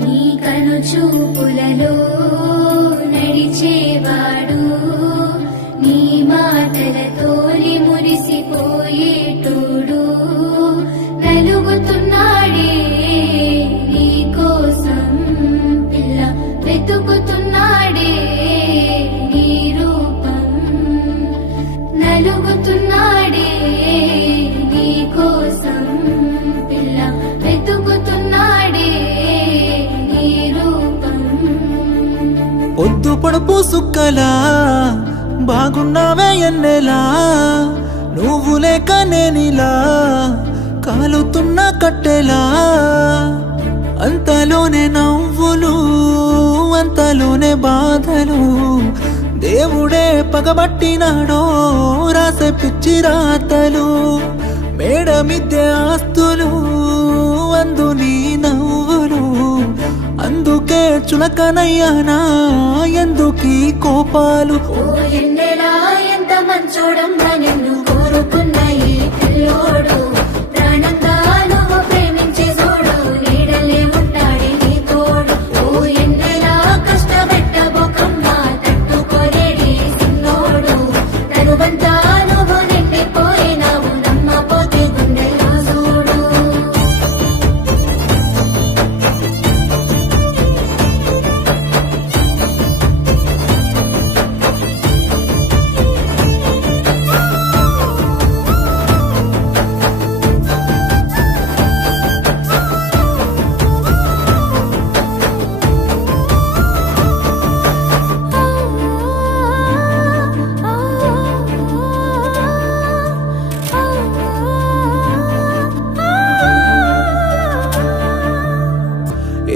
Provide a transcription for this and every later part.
నీ కను చూపులలో నడిచేవాడు, నీ మాటలతోనే మురిసిపోయేటోడు, నలుగుతున్నాడే నీ కోసం పిల్ల, వెతుకుతున్నాడే నీ రూపం, నలుగుతున్నాడే నీ కోసం పిల్ల, వెతుకుతున్నాడే నీ రూపం. పొద్దు పొడుపు సుక్కలా బాగున్నావే ఎన్నెలా, నువ్వు లేక నేనిలా కాలుతున్న కట్టెలా. అంతలోనే నవ్వులు, అంతలోనే బాధలు, దేవుడే పగబట్టినాడో రాసే పిచ్చి రాతలు. మేడ మిద్దె ఆస్తులు, అందు నీ నవ్వులు, అందుకే చులకనయ్యానా ఎందుకీ కోపాలు. ఓ ఎన్నెలా ఎంత మంచోడమ్మా నిన్ను కోరుకున్న ఈ పిల్లోడు, ప్రాణంగా నువ్వు ప్రేమించే చూడు, నీడలే ఉంటాడే నీ తోడు. ఓ ఎన్నెలా కష్టపెట్టబోకమ్మా తట్టుకోలేడి సిన్నోడు, తనువంతా నువ్వు నిండిపోయినావు, నమ్మపోతే గుండెల్లో చూడు.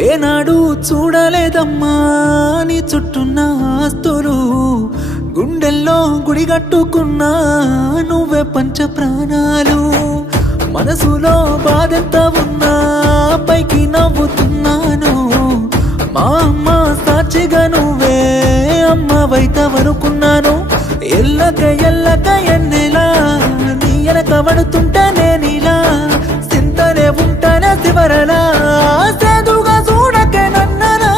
ఏనాడు చూడలేదమ్మా నీ చుట్టున్న ఆస్తులు, గుండెల్లో గుడిగట్టుకున్నా నువ్వే పంచ ప్రాణాలు. మనసులో బాధెంత ఉన్నా పైకి నవ్వుతున్నాను, మా అమ్మ సాక్షిగా నువ్వే అమ్మవైతవనుకున్నాను. ఎల్లక ఎల్లక ఎన్నెలా నీ ఎనక పడుతుంటే నేనిలా సింతనే ఉంటానే చివరలా, సేదుగా చూడకే నన్నలా.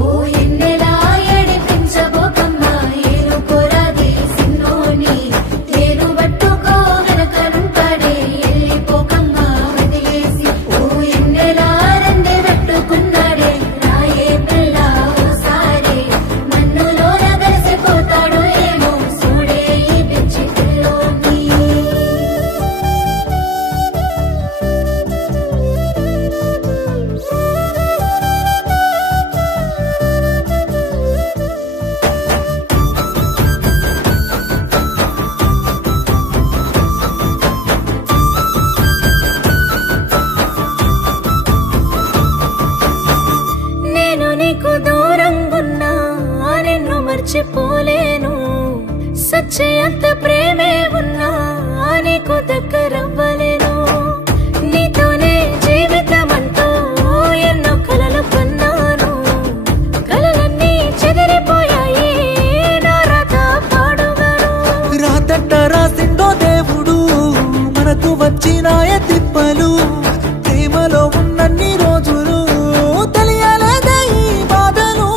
ఓ ఎన్నెలా ఏడిపించబోకమ్మా ఏరుకోరాదే సిన్నోని, తేరు పట్టుకో వెనకనుంటాడే వెళ్ళిపోకమ్మా వదిలేసి. ఓ ఎన్నెలా రెండే పట్టుకున్నాడే రాయే పిల్ల ఓసారి, నన్నులోన కలిసిపోతాడు ఏమో చూడే ఈ పిచ్చి పిల్లోని. నేను నీకు దూరంగున్నా నిన్ను మర్చిపోలేను, సచ్చేంత ప్రేమే ఉన్నా నీకు దగ్గరవ్వలేను. నీతోనే జీవితమంటూ ఎన్నో కలలు కన్నాను, కలలన్నీ చెదిరిపోయాయి నా రాత పాడుగాను. రాతట్ట రాసిండో దేవుడు మనకు వచ్చినాయ తిప్పలు, ప్రేమలో ఉన్నన్ని రోజులు తెలియలేదే ఈ బాధలు.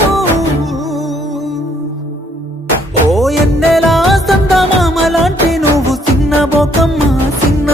ఓ ఎన్నెలా సందమామ లాంటి నువ్వు చిన్న బొకమ్మ చిన్న